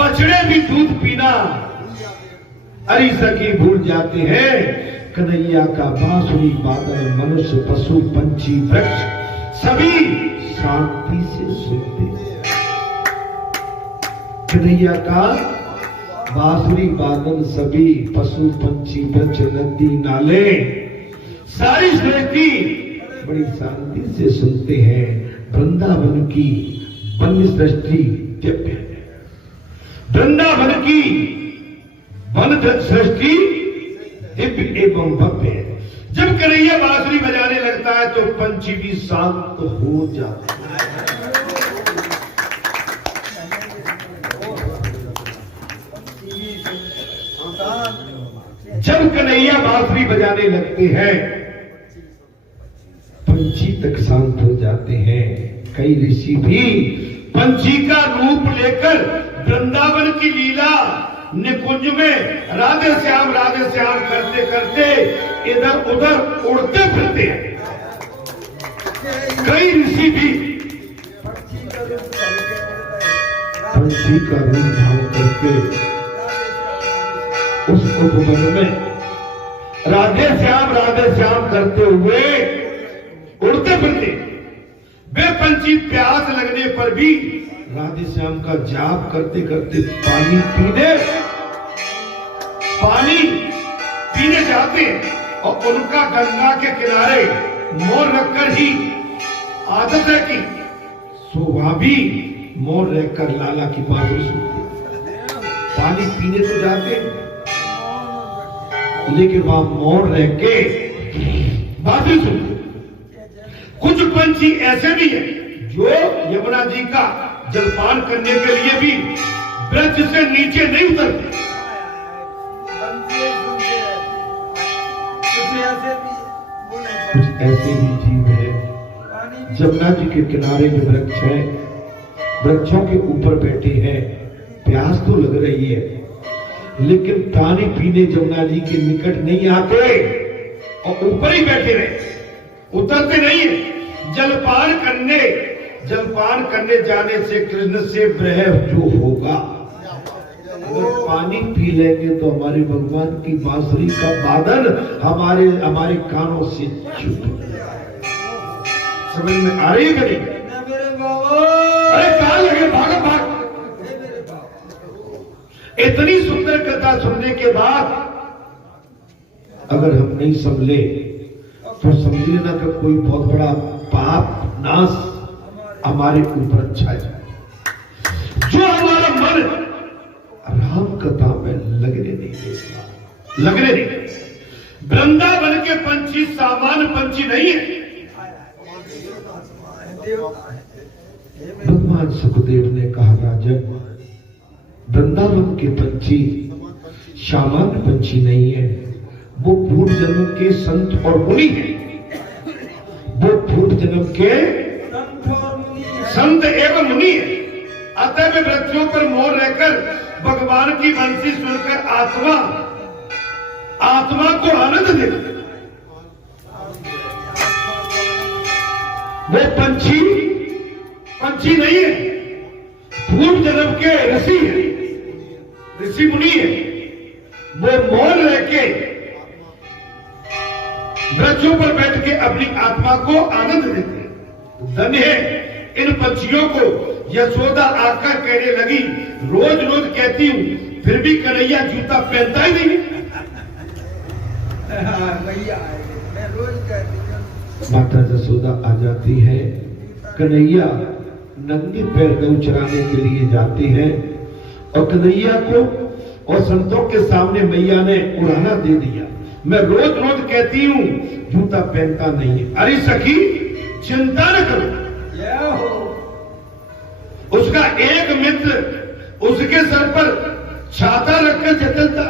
बछड़े भी दूध पीना अरे सखी भूल जाते हैं। कन्हैया का बांसुरी बादल मनुष्य पशु पंछी वृक्ष सभी शांति से सुनते हैं। कन्हैया का बांसुरी बादल सभी पशु पंछी वृक्ष नदी नाले सारी सृष्टि बड़ी शांति से सुनते हैं। वृंदावन की वन्य सृष्टि दिव्य है। वृंदावन की वन सृष्टि दिव्य एवं भव्य है। जब कन्हैया बांसुरी बजाने लगता है तो पंछी भी शांत हो जाते हैं। जब कन्हैया बांसुरी बजाने लगते हैं पंछी तक शांत हो जाते हैं। कई ऋषि भी पंछी का रूप लेकर वृंदावन की लीला निकुंज में राधे श्याम करते करते इधर उधर उड़ते फिरते हैं। कई ऋषि भी पंछी का रूप धारण करके उस उपवन में राधे श्याम करते हुए उड़ते फिरते। वे पंछी प्यास लगने पर भी राधे श्याम का जाप करते करते पानी पीने जाते और उनका गंगा के किनारे मोर रखकर ही आदत है कि शोभा भी मोर रहकर लाला की बात सुनते। पानी पीने तो जाते लेकिन वहां मोर रह के बात सुनते। कुछ पंछी ऐसे भी हैं जो यमुना जी का जलपान करने के लिए भी वृक्ष से नीचे नहीं उतरते। कुछ ऐसे भी जीव है यमुना जी के किनारे जो वृक्ष है वृक्षों के ऊपर बैठे हैं। प्यास तो लग रही है लेकिन पानी पीने यमुना जी के निकट नहीं आते और ऊपर ही बैठे रहे, उतरते नहीं है। जलपान करने जाने से कृष्ण से ब्रह जो होगा। अगर पानी पी लेंगे तो हमारे भगवान की बांसुरी का बादल हमारे कानों से छूट। समझ में आ रही है कहीं? अरे कहां लगे, भाग। इतनी सुंदर कथा सुनने के बाद अगर हम नहीं संभले तो समझ लेना कि कोई बहुत बड़ा पाप नाश हमारे ऊपर छा जाए। जो हमारा मन राम कथा में लगने नहीं देगा। वृंदावन के पंछी सामान्य पंछी नहीं है। भगवान सुखदेव ने कहा राजन वृंदावन के पंछी सामान्य पंछी नहीं है, वो पूर्व जन्म के संत और मुनि हैं। वो पूर्व जन्म के संत एवं मुनि है। अतः वे वृक्षों पर मोर रहकर भगवान की बंसी सुनकर आत्मा को आनंद देते। वो पंछी नहीं है, पूर्व जन्म के ऋषि मुनि है। वो मोर रहके वृक्षों पर बैठ के अपनी आत्मा को आनंद देते हैं। धन्य है इन पंछियों को। यशोदा आकर कहने लगी रोज कहती हूं फिर भी कन्हैया जूता पहनता ही नहीं। मैं रोज कहती हूं। माता यशोदा आ जाती है। कन्हैया नंगे पैर गौ चराने के लिए जाते हैं और कन्हैया को और संतों के सामने मैया ने उड़ाना दे दिया। मैं रोज कहती हूं जूता पहनता नहीं है। अरे सखी चिंता न करो, उसका एक मित्र उसके सर पर छाता रखकर चलता।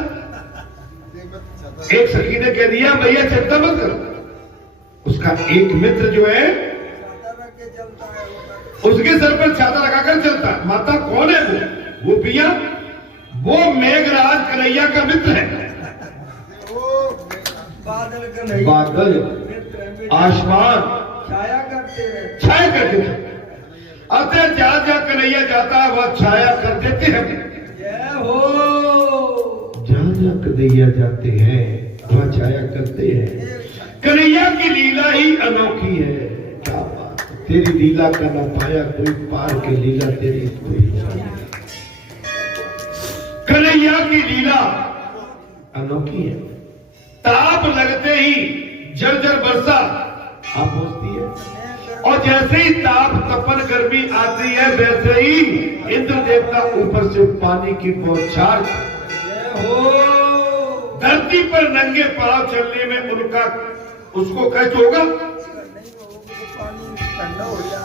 एक सखी ने कह दिया भैया चिंता मत करो। उसका एक मित्र जो है उसके सर पर छाता लगाकर चलता। माता कौन है वो भैया वो मेघराज कन्हैया का मित्र है। बादल आसमान छाया करते थे। अतः जहां कन्हैया जाता है वह छाया कर देते हैं। जहाँ जहाँ कन्हैया जाते हैं वहाँ छाया करते हैं। कन्हैया की लीला ही अनोखी है। क्या बात, तेरी लीला का न पाया कोई पार के लीला तेरी कोई। कन्हैया की लीला अनोखी है। ताप लगते ही जर्जर वर्षा आप पहुंचती है, और जैसे ही ताप तपन गर्मी आती है वैसे ही इंद्र देवता ऊपर से पानी की बौछार। धरती पर नंगे पांव चलने में उनका उसको कष्ट होगा।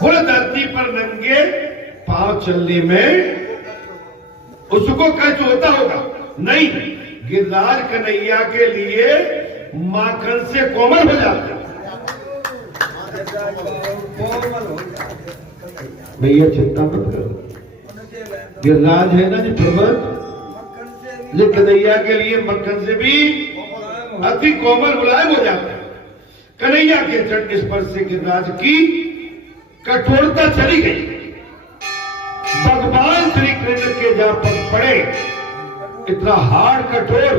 बोले धरती पर नंगे पांव चलने में उसको कष्ट होता होगा? नहीं, गिरिराज कन्हैया के लिए माखन से कोमल हो जाते हैं। भैया चिंता मत करो, गिरिराज है ना जी पर्वत, जो कन्हैया के लिए मक्खन से भी अति कोमल मुलायम हो जाता है। कन्हैया के चरण स्पर्श से गिरिराज की कठोरता चली गई। भगवान श्री कृष्ण के जहां पग पड़े इतना हार्ड कठोर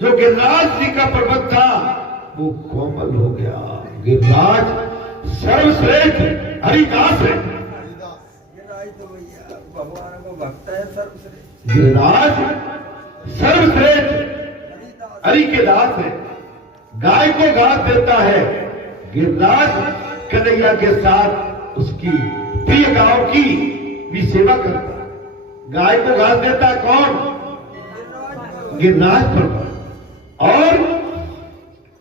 जो गिरिराज जी का पर्वत था वो कोमल हो गया। गिरिराज सर्वश्रेष्ठ हरिदास है। भगवान को भक्त है सर्वश्रेष्ठ। गिरिराज सर्वश्रेष्ठ हरि के दास है। गाय को घास देता है गिरिराज, कन्हैया के साथ उसकी प्रिय गांव की भी सेवा करता है। गाय को घास देता है कौन? गिरिराज पर्वत। और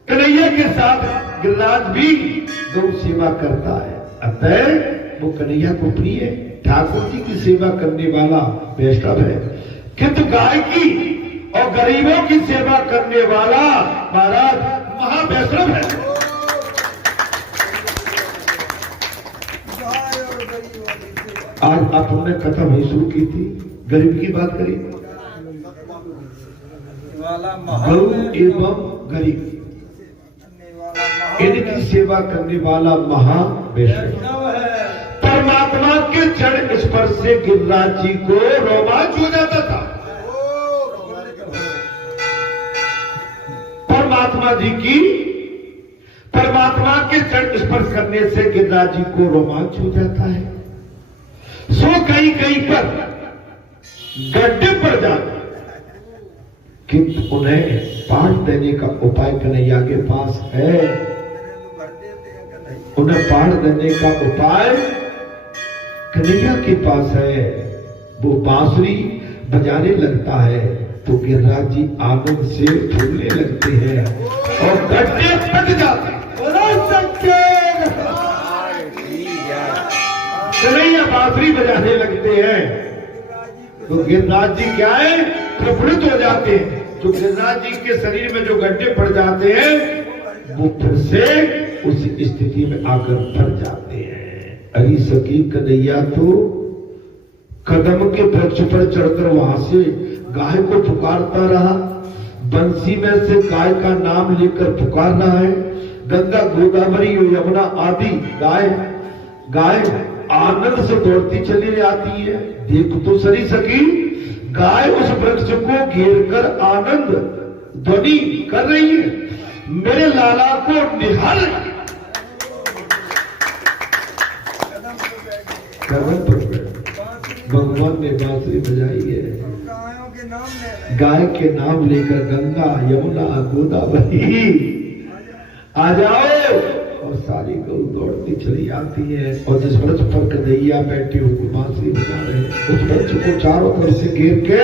कन्हैया के साथ गिरिराज भी गौ सेवा करता है। अतः वो कन्हैया को प्रिय है। ठाकुर जी की सेवा करने वाला वैष्णव है, किंतु गाय की और गरीबों की सेवा करने वाला महाराज महावैष्णव है। आज आपने कथा वही शुरू की थी, गरीब की बात करी। गौ एवं गरीब इनकी सेवा करने वाला महावैष्णव है। परमात्मा के चरण स्पर्श से गिरिराज जी को रोमांच हो जाता था। परमात्मा के चरण स्पर्श करने से गिरिराज जी को रोमांच हो जाता है। सो कहीं कहीं पर गड्ढे पड़ जाते, किंतु उन्हें पाठ देने का उपाय कन्हैया के पास है। उन्हें पाठ देने का उपाय कन्हैया के पास है। वो बांसुरी बजाने लगता है तो गिरिराज जी आनंद से झूमने लगते हैं और गड्ढे फट जाते हैं। कन्हैया बांसुरी बजाने लगते हैं तो गिरिराज जी क्या है, प्रफुल्लित हो जाते हैं। तो गिरिराज जी के शरीर में जो गड्ढे पड़ जाते हैं वो फिर से उस स्थिति में आकर भर जाते हैं। अरे सखी, कन्हैया तो कदम के वृक्ष पर चढ़कर वहां से गाय को पुकारता रहा। बंसी में से गाय का नाम लेकर पुकार रहा है। गंगा, गोदावरी, यमुना आदि गाय आनंद से दौड़ती चली आती है। देख तो सरी सकी, गाय उस वृक्ष को घेरकर आनंद ध्वनि कर रही है, मेरे लाला को निहार रही है। भगवान ने बांसुरी बजाई है, गाय के नाम लेकर गंगा, यमुना, गोदावरी आ जाओ। और सारी गौ दौड़ती चली आती है और जिस वृक्ष पर कन्हैया बैठे हुए बांसुरी बजा रहे हैं उस वृक्ष को चारों तरफ से घेर के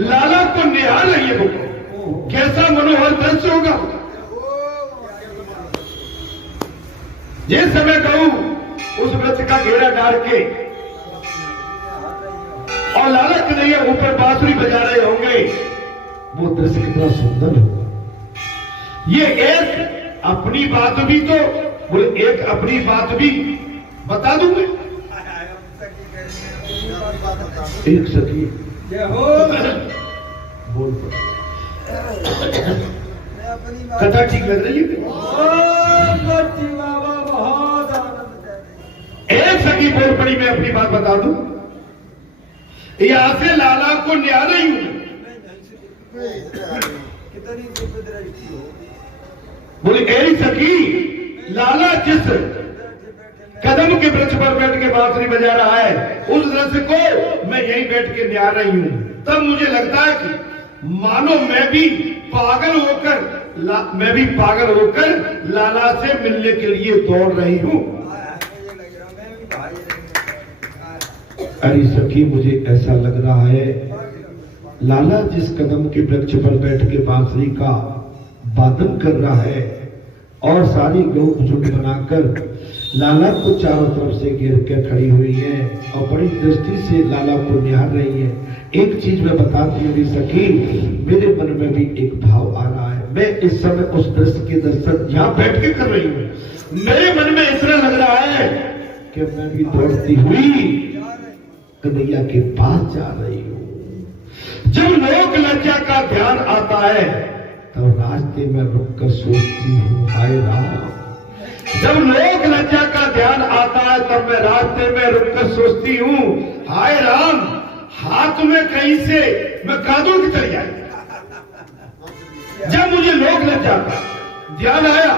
लाला को निहार रही है। कैसा मनोहर दृश्य होगा। जिस समय गौ उस वृक्ष का घेरा डाल के और लाला कन्हैया ऊपर बांसुरी बजा रहे होंगे, वो दृश्य कितना सुंदर होगा। ये एक अपनी बात भी तो बोले, एक अपनी बात भी बता दूं मैं। एक सखी बोल, कथा ठीक लग रही है। एक सखी बोल पड़ी, मैं अपनी बात बता दूं। यहां से लाला को न्या रही हूं। कितनी दृष्टि हो बोले एरी सखी, लाला जिस कदम के वृक्ष पर बैठ के बांसुरी बजा रहा है उस दृश्य को मैं यहीं बैठ के न्या रही हूं। तब मुझे लगता है कि मानो मैं भी पागल होकर लाला से मिलने के लिए दौड़ रही हूं। अरे सखी, मुझे ऐसा लग रहा है लाला जिस कदम के वृक्ष पर बैठ के बांसुरी का वादन कर रहा है और सारी गौ झुंड बनाकर लाला को चारों तरफ से घेर कर खड़ी हुई है और बड़ी दृष्टि से लाला को निहार रही है। एक चीज मैं बताती हूँ सखी, मेरे मन में भी एक भाव आ रहा है। मैं इस समय उस दृश्य के दर्शन यहाँ बैठ के कर रही हूँ। मेरे मन में इतना लग रहा है कि मैं भी दौड़ती हुई कन्हैया के पास जा रही हूँ। जब लोक लज्जा का ध्यान आता है तब रास्ते में रुककर सोचती हूँ हाय राम। जब लोक लज्जा का ध्यान आता है तब मैं रास्ते में रुककर सोचती हूँ हाय राम, हाथ में कहीं से मैं कादुल की चली आई। जब मुझे लोक लज्जा का ध्यान आया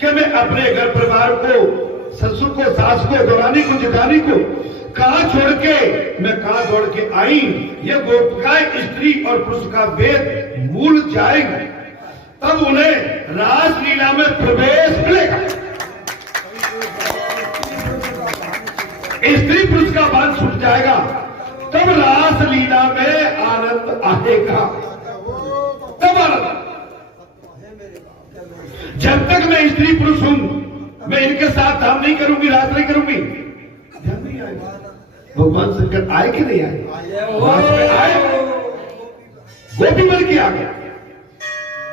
कि मैं अपने घर परिवार को, ससुर को, सास को, दौरानी को, जितानी को कहां छोड़ के मैं कहां दौड़ के आई, ये गोपिकाएं स्त्री और पुरुष का भेद भूल जाएंगे। तब उन्हें रासलीला में प्रवेश मिलेगा। स्त्री पुरुष का बांध छूट जाएगा, तब रासलीला में आनंद आएगा। तब आनंद। जब तक मैं स्त्री पुरुष हूं, मैं इनके साथ धाम नहीं करूंगी, रास नहीं करूंगी, ध्यान नहीं आएगा। भगवान शंकर आए कि नहीं आए? रास में आए, गोपी बन के आ गया।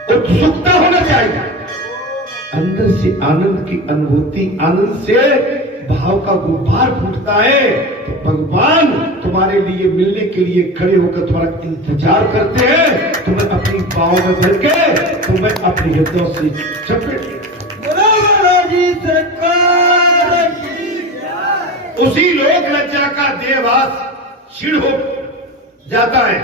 उत्सुकता होना चाहिए, अंदर से आनंद की अनुभूति, आनंद से भाव का गुब्बार फूटता है। तो भगवान तुम्हारे लिए मिलने के लिए खड़े होकर तुम्हारा इंतजार करते हैं। तुम्हें अपनी बाहों में भर के, तुम्हें अपनी हृदयों से चपेट। उसी लोक लज्जा का देववास क्षीण हो जाता है।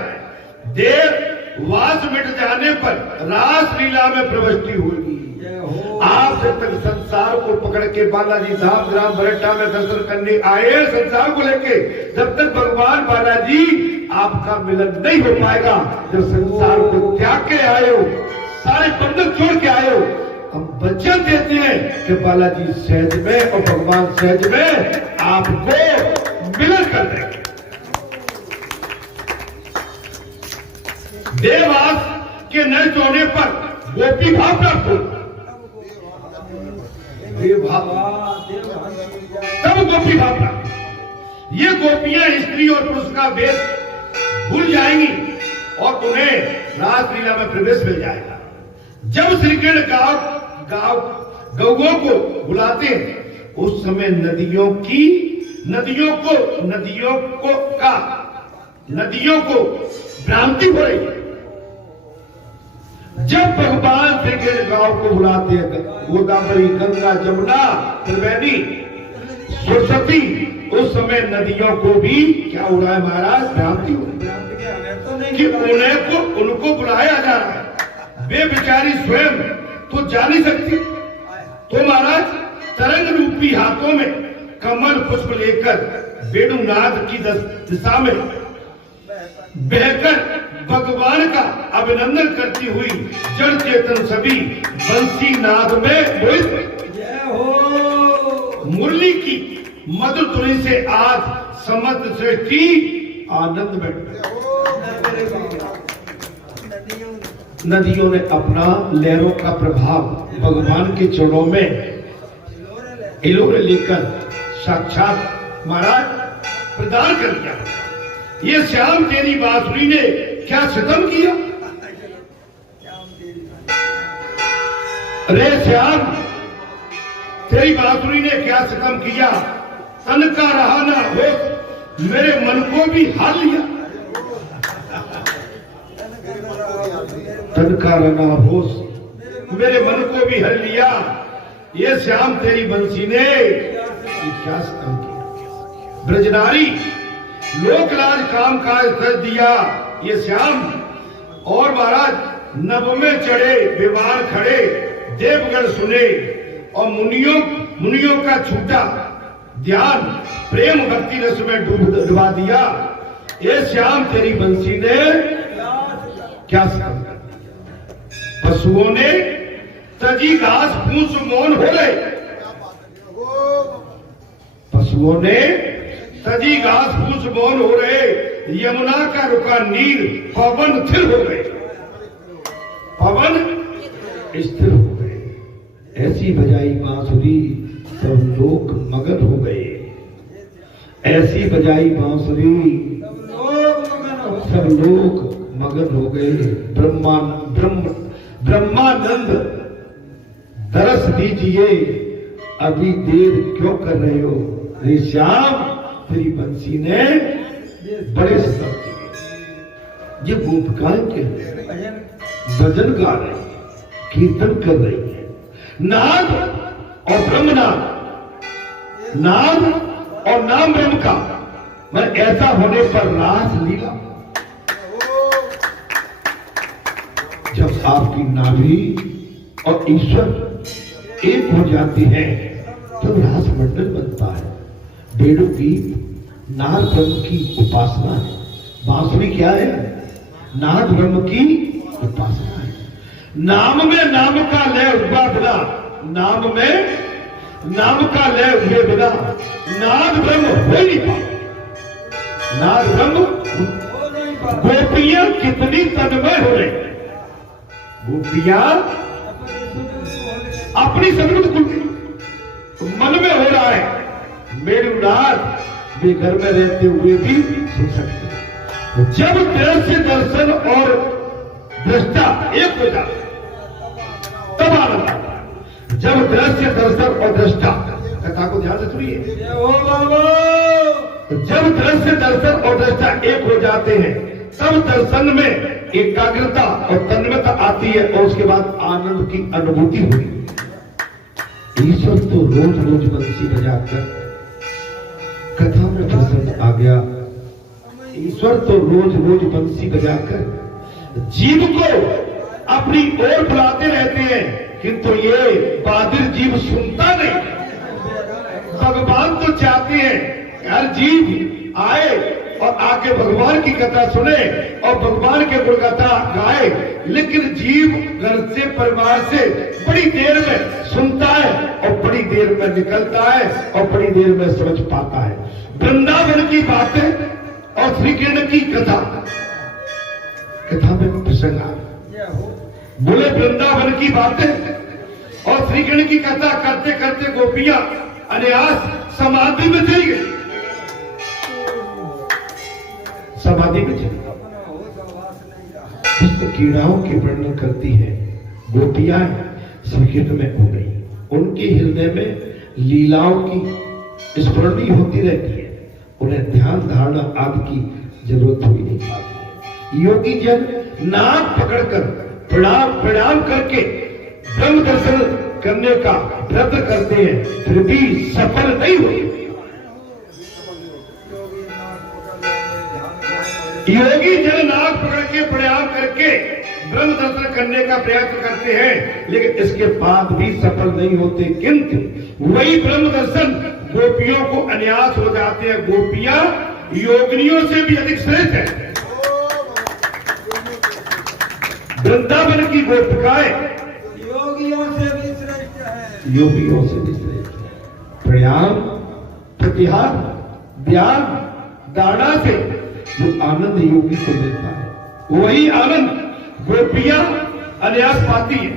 देववास मिट जाने पर रासलीला में प्रविष्टि होगी। आप जब तक संसार को पकड़ के बालाजी धाम ग्राम बरट्टा में दर्शन करने आए संसार को लेके, जब तक भगवान बालाजी आपका मिलन नहीं हो पाएगा। जब संसार को त्याग के आए हो, सारे बंधन छोड़ के आए हो, हम वचन देते हैं कि बालाजी सहज में और भगवान सहज में आपको मिलन कर देंगे। देववास के नष्ट होने पर गोपी भाव प्राप्त हो, तब गोपी भाव प्राप्त। ये गोपियां स्त्री और पुरुष का भेद भूल जाएंगी और उन्हें रासलीला में प्रवेश मिल जाएगा। जब श्री कृष्ण गौओं को बुलाते हैं उस समय नदियों को भ्रांति हो रही है। जब भगवान श्री कृष्ण गांव को बुलाते हैं, गोदावरी, गंगा, जमुना, त्रिवेणी, सरस्वती, उस समय नदियों को भी क्या हो रहा है महाराज? भ्रांति हो रही कि उनको बुलाया जा रहा है। वे बेचारी स्वयं तो जा नहीं सकती, तो महाराज तरंग रूपी हाथों में कमल पुष्प लेकर वेणुनाद की दिशा में बहकर भगवान का अभिनंदन करती हुई जड़ चेतन सभी बंसी नाद में मोहित हो। मुरली की मधुर धुनी से आज समस्त सृष्टि आनंद में। नदियों ने अपना लहरों का प्रभाव भगवान के चरणों में हिलोरे लेकर साक्षात महाराज प्रदान कर दिया। ये श्याम तेरी बांसुरी ने क्या सितम किया? अरे श्याम तेरी बांसुरी ने क्या सितम किया? तन का रहा ना हो, मेरे मन को भी हार लिया। तन का रहा होश, मेरे मन को भी हर लिया। ये श्याम तेरी बंसी ने क्या सितम किया? ब्रजनारी लोकलाज काम काज कर दिया ये श्याम। और महाराज नभ में चढ़े विमान खड़े, देवगण सुने और मुनियों का छूटा ध्यान, प्रेम भक्ति रस में डुबा दिया। ये श्याम तेरी बंसी ने क्या कर दिया। पशुओं ने तजी घास पूछ मौन हो गए, पशुओं ने तजी घास पूछ मौन हो रहे। यमुना का रुका नीर पवन स्थिर हो गए, पवन स्थिर हो गए। ऐसी बजाई बांसुरी सब लोग मगन हो गए, ऐसी बजाई बांसुरी सब लोग मगन हो गए। ब्रह्मानंद दरस दीजिए, अभी देर क्यों कर रहे हो। रे श्याम तेरी बंसी ने बड़े स्तर किए। ये गोपिकाएं के भजन गा रही है, कीर्तन कर रही है। नाद और ब्रह्मनाद, नाद और नाम ब्रह्म का मैं ऐसा होने पर रास लीला। जब आपकी नाभि और ईश्वर एक हो जाती है तो रास मंडल बनता है। बेड़ू गीत नाद ब्रह्म की उपासना है। बांसुरी क्या है? नाद ब्रह्म की उपासना है। नाम में नाम का लय हुआ बिना, नाम में नाम का लय हुए बिना नाद ब्रह्म हो नहीं पाता। नाद ब्रह्म गोपियां कितनी तन्मय हो रही, गोपियां अपनी सदगुण मन में हो रहा है। मेरुनाथ वे घर में रहते हुए भी सुन सकते हैं। जब दृश्य दर्शन और दृष्टा एक हो जाता तब आनंद आता है। जब दृश्य दर्शन और दृष्टा, कथा को ध्यान से सुनिए, जब दृश्य दर्शन और दृष्टा एक हो जाते हैं तब दर्शन में एकाग्रता और तन्मयता आती है और उसके बाद आनंद की अनुभूति हुई। ईश्वर तो रोज रोज बंसी बजाकर कथा में प्रसन्न आ गया। ईश्वर तो रोज रोज बंसी बजाकर जीव को अपनी ओर बुलाते रहते हैं, किंतु ये बादिर जीव सुनता नहीं। भगवान तो चाहते हैं हर जीव आए और आके भगवान की कथा सुने और भगवान के गुणगाथा गाए, लेकिन जीव घर से परिवार से बड़ी देर में सुनता है और बड़ी देर में निकलता है और बड़ी देर में समझ पाता है। वृंदावन की बातें और श्री कृष्ण की कथा में प्रसंग आ बोले, वृंदावन की बातें और श्री कृष्ण की कथा करते करते गोपियां अनायास समाधि में चली गई, समाधि में चली गई। कीड़ाओं के वर्णन करती है गोपियां श्री कृष्ण में हो गई। उनके हृदय में लीलाओं की स्मृति होती रहती है, उन्हें ध्यान धारणा आदि की जरूरत हुई नहीं पाती है। योगी जन नाक पकड़कर प्रणाम करके ब्रह्म दर्शन करने का व्रत करते हैं, फिर भी सफल नहीं होते। योगी जन नाक पकड़ के प्रणाम करके ब्रह्म दर्शन करने का प्रयत्न करते हैं, लेकिन इसके बाद भी सफल नहीं होते। किंतु वही ब्रह्म दर्शन गोपियों को अनायास हो जाते हैं। गोपियां योगिनियों से भी अधिक श्रेष्ठ है। वृंदावन की गोपिकाएं योगियों से भी श्रेष्ठ है, योगियों से भी श्रेष्ठ है। प्रयाम प्रतिहार ध्यान दाना से जो आनंद योगी को मिलता है, वही आनंद गोपियां अनायास पाती है।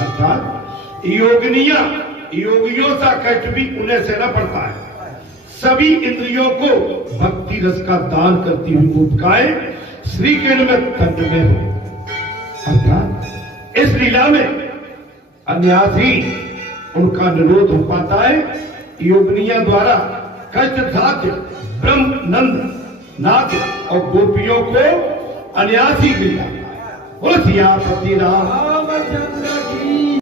अर्थात योगियों सा कष्ट भी उन्हें सहना पड़ता है। सभी इंद्रियों को भक्ति रस का दान करती हुई गोपिकाएं श्री कृष्ण में तन्मय हो। अर्थात इस लीला में अनायास ही उनका निरोध हो पाता है। योगिनियां द्वारा कष्ट साध्य ब्रह्म नंद नाथ और गोपियों को अनायास ही मिल जाता है। बोलो सियापति राम